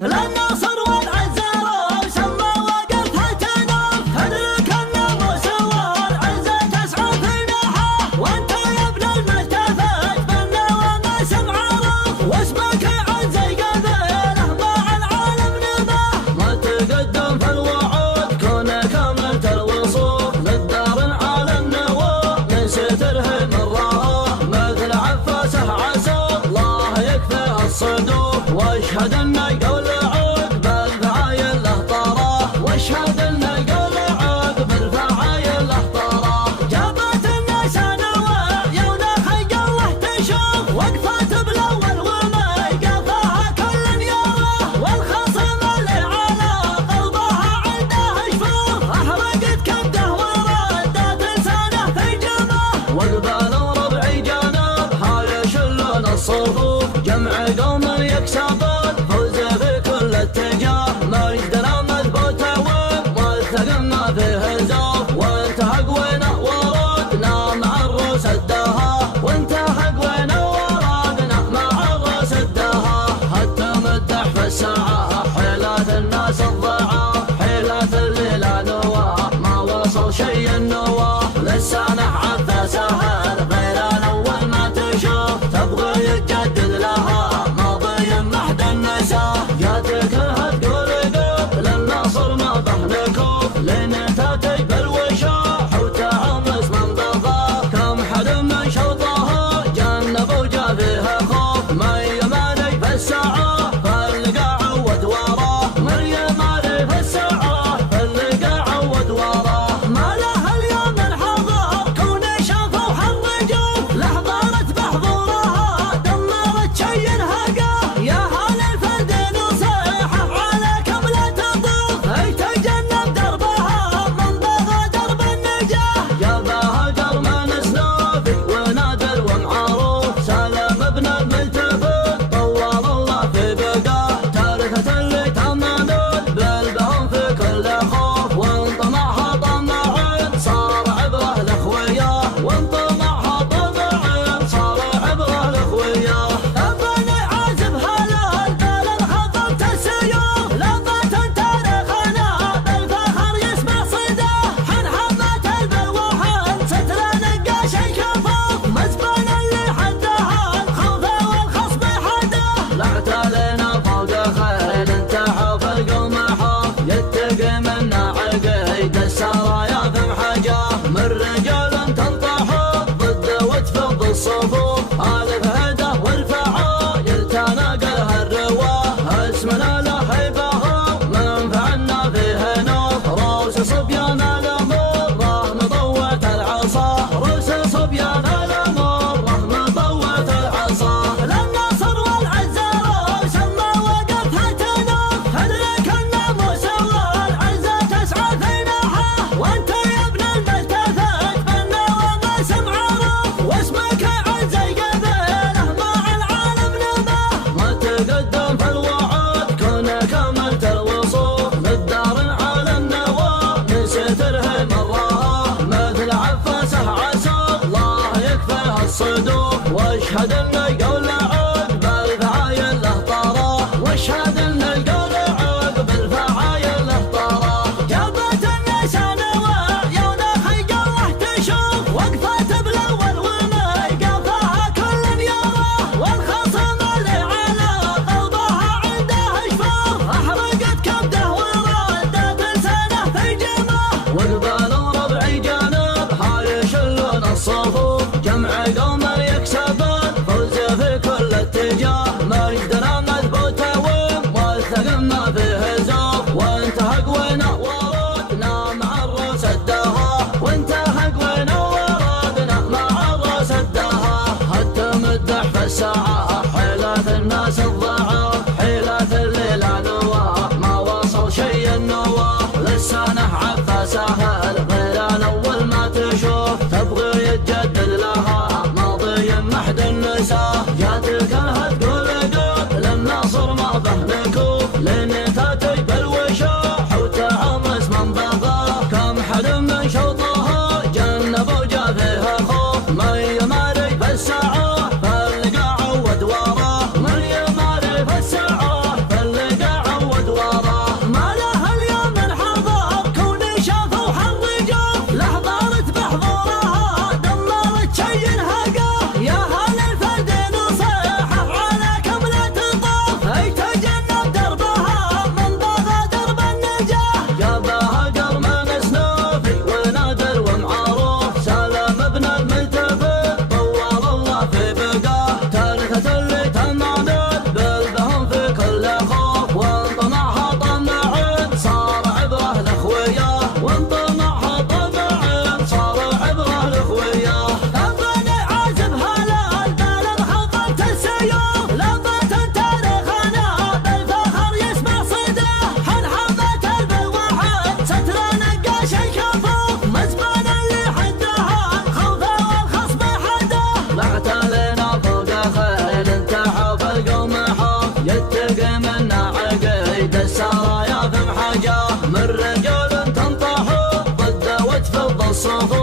للنصر والعزة سما وقفها تنوف تدرك الناموس والعزة تسعى في نحاه وانت يا ابن الملتفت بنا وما سمع عرف واسمك عزة قبيله مع العالم نباه ما تقدم في الوعود كونك كاملت الوصول للدار العالم نواه من ستره مراه مثل عفاسه عسى الله يكفيه الصدور واشهد ان قول عقب الفعايل له طراه واشهد ان قول عقب الفعايل له طراه جابت الناس نواه يوم خلق الله تشوف وقفت بالاول وما قفاها كل يراه والخصم اللي على قلبها عنده جفوف احرقت كبده وردت لسانه في جماه وقبال وربعي جنب هاي يشلون الصفوف جمع قوم يكسبون فوز في كل اتجاه ما يقدر مذبوته وما ثقمنا فيه زوف وانت حقوينا وردنا مع الروس الدها وانت حقوينا وردنا مع الروس الدها حتى مدح في الساعة حيلات الناس الضعاف حيلات اللي لا نواه ما وصل شي النواه لسانه عفا سهل غير الاول ما تشوف تبغى يتجدد لها ماضي محد النساه جاتك لها تقول قف للنصر ما بهنكوف لين تاتي بالوشاح وتعمس من ضغاه كم حد من شوطها جنب وجا فيها خوف مريم علي في الساعة فالقى عود وراه مريم علي في الساعة فالقى عود وراه ما له اليوم الحضر كون الصفا